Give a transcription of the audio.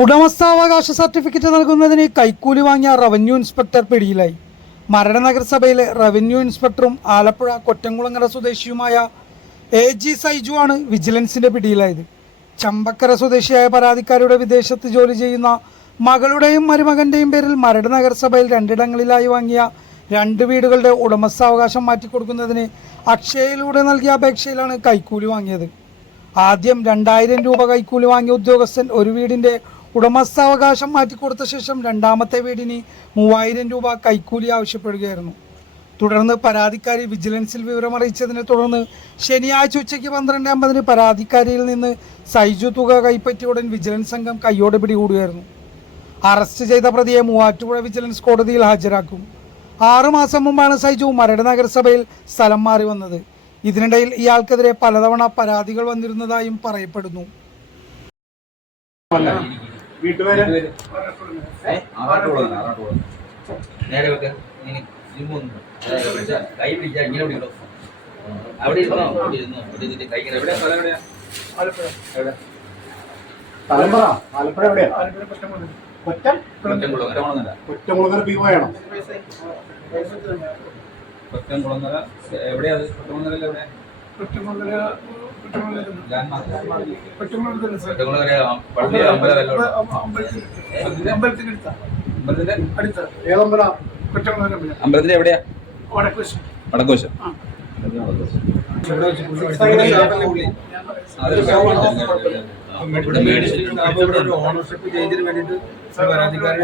ഉടമസ്ഥാവകാശ certificate നൽകുന്നതിന് കൈക്കൂലി വാങ്ങിയ റവന്യൂ ഇൻസ്പെക്ടർ പിടിയിലായി. മരട് നഗരസഭയിലെ റവന്യൂ ഇൻസ്പെക്ടറും ആലപ്പുഴ കൊറ്റംകുളങ്ങര സ്വദേശിയുമായ എ ജി സൈജു ആണ് വിജിലൻസിന്റെ പിടിയിലായത്. ചമ്പക്കര സ്വദേശിയായ പരാതിക്കാരുടെ വിദേശത്ത് ജോലി ചെയ്യുന്ന മകളുടെയും മരുമകന്റെയും പേരിൽ മരട് നഗരസഭയിൽ രണ്ടിടങ്ങളിലായി വാങ്ങിയ രണ്ട് വീടുകളുടെ ഉടമസ്ഥാവകാശം മാറ്റിക്കൊടുക്കുന്നതിന് അക്ഷയയിലൂടെ നൽകിയ അപേക്ഷയിലാണ് കൈക്കൂലി വാങ്ങിയത്. ആദ്യം രണ്ടായിരം രൂപ കൈക്കൂലി വാങ്ങിയ ഉദ്യോഗസ്ഥൻ ഒരു വീടിന്റെ ഉടമസ്ഥാവകാശം മാറ്റിക്കൊടുത്ത ശേഷം രണ്ടാമത്തെ വീടിന് മൂവായിരം രൂപ കൈക്കൂലി ആവശ്യപ്പെടുകയായിരുന്നു. തുടർന്ന് പരാതിക്കാരി വിജിലൻസിൽ വിവരമറിയിച്ചതിനെ തുടർന്ന് ശനിയാഴ്ച ഉച്ചയ്ക്ക് പന്ത്രണ്ട് അമ്പതിന് പരാതിക്കാരിയിൽ നിന്ന് സൈജു തുക കൈപ്പറ്റിയ ഉടൻ വിജിലൻസ് സംഘം കയ്യോടെ പിടികൂടുകയായിരുന്നു. അറസ്റ്റ് ചെയ്ത പ്രതിയെ മൂവാറ്റുപുഴ വിജിലൻസ് കോടതിയിൽ ഹാജരാക്കും. ആറുമാസം മുമ്പാണ് സൈജു മരട് നഗരസഭയിൽ സ്ഥലം മാറി വന്നത്. ഇതിനിടയിൽ ഇയാൾക്കെതിരെ പലതവണ പരാതികൾ വന്നിരുന്നതായും പറയപ്പെടുന്നു. വീട്ടുപേര്? നേരെ വെക്ക്. ഇനി ജിമ്മൊന്നും കൈ പിടിച്ചാ ഇങ്ങനെ പിടിക്കണോ അവിടെ ഇരുന്നോ? അവിടെ ഇരുന്നോ? അവിടെ ഇരുന്നിട്ട് കൈ ഇങ്ങനെ എവിടെ സ്ഥലം എവിടെയാ എവിടെ? സ്ഥലം പറ ആലപ്പുഴ എവിടെയാ കൊറ്റം? കൊറ്റംകുളങ്ങര കൊറ്റമുളകര പി വേണം കൊറ്റംകുളങ്ങര എവിടെയാ അത്? കൊറ്റംകുളങ്ങര എവിടെ കൊറ്റംകുളങ്ങര അമ്പലത്തിന്റെ എവിടെയാ? ഇവിടെ മേടിച്ചിട്ടുണ്ട്. ഓണർഷിപ്പ് ചേഞ്ചിന് വേണ്ടിയിട്ട് പരാതിക്കാരി